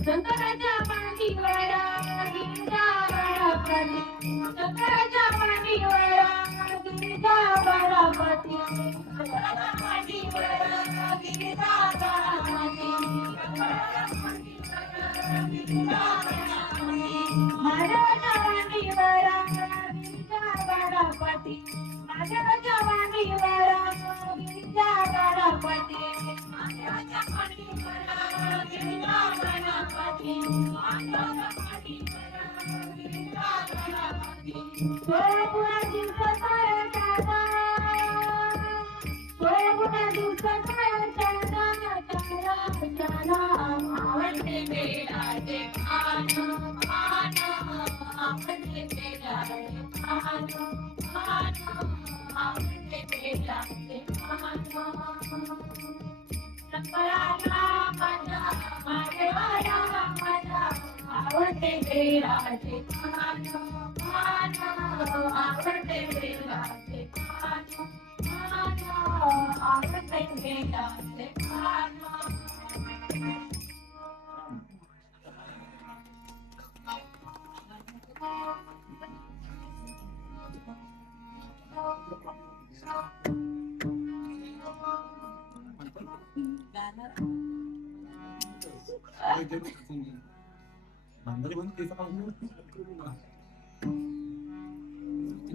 शंकराच्या पाठीवर गिरिजा गणपती, शंकराच्या पाठीवर गिरिजा गणपती, शंकराच्या पाठीवर गिरिजा गणपती, महादेवाच्या पाठीवर गिरिजा गणपती, महादेवाच्या पाठीवर गिरिजा गणपती, महादेवाच्या पाठीवर गिरिजा गणपती, महादेवाच्या पाठीवर गिरिजा गणपती. सोळा दिवसाचा चाला, सोळा दिवसाचा चाला, चाला चाला आवडते बेलाचे पान, पान आवडते बेलाचे पान, पान आवडते बेलाचे पान. शंकराला माझ्या, महादेवाला माझ्या आवडते बेलाचे पान, पान आवडते बेलाचे पान, पान आवडते बेलाचे पान.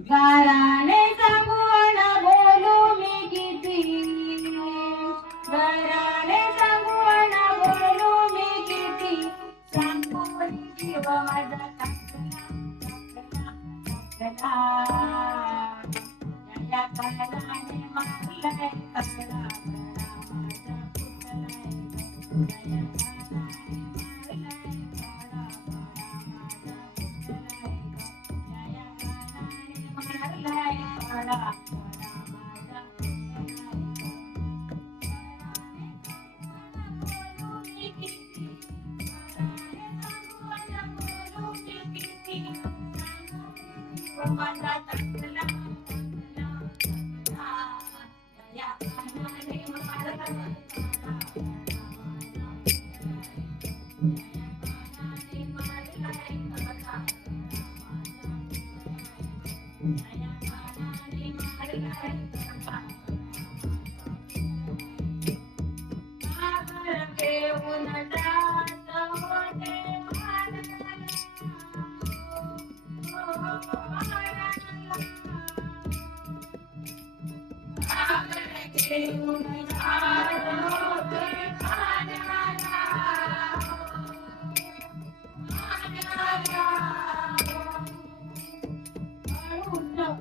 गाराने सांगून बोलू मी किती, गाराने सांगून बोलू मी किती, सांगून जीव माझा टाकला, टाकला, या कानाने मारलाय कसला बळा माझा पुतळाय,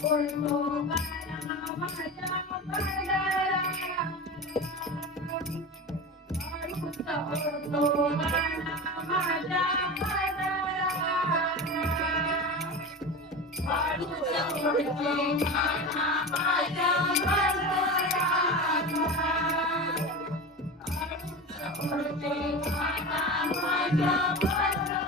बोलतो बाळा माझ्या पदरा माणूस ओढतो बाळा माझ्या पदरा माणूस ओढतो बाळा माझ्या पदरा ओढतो बाळा माझ्या पदरा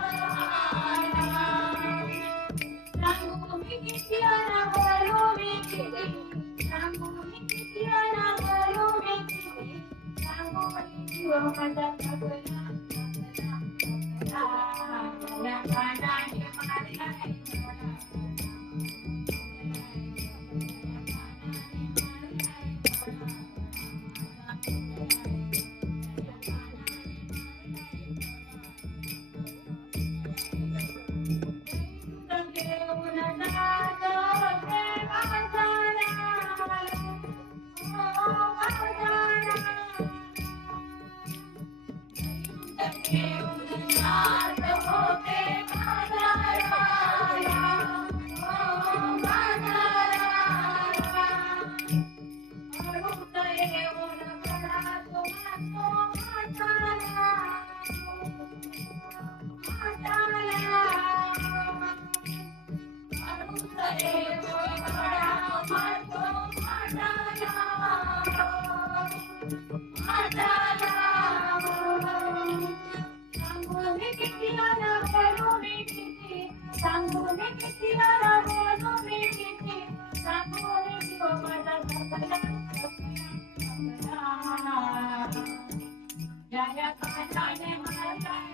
सांगू मी किती आणि बोलू मी किती सांगू मी किती आणि बोलू मी किती सांगू मी जीव माझा थकला या पाण्याने मारलाय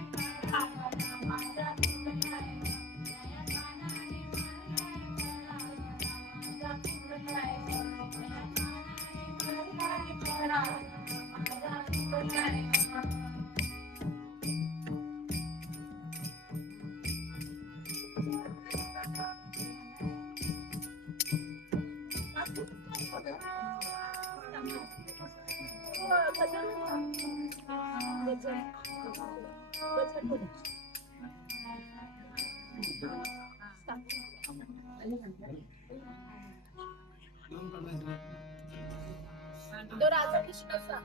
तो राधा कृष्णाचा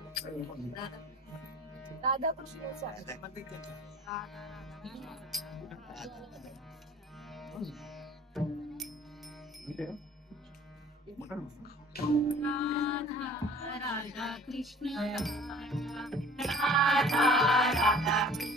राधा कृष्णाचा राधा कृष्ण राधा राधा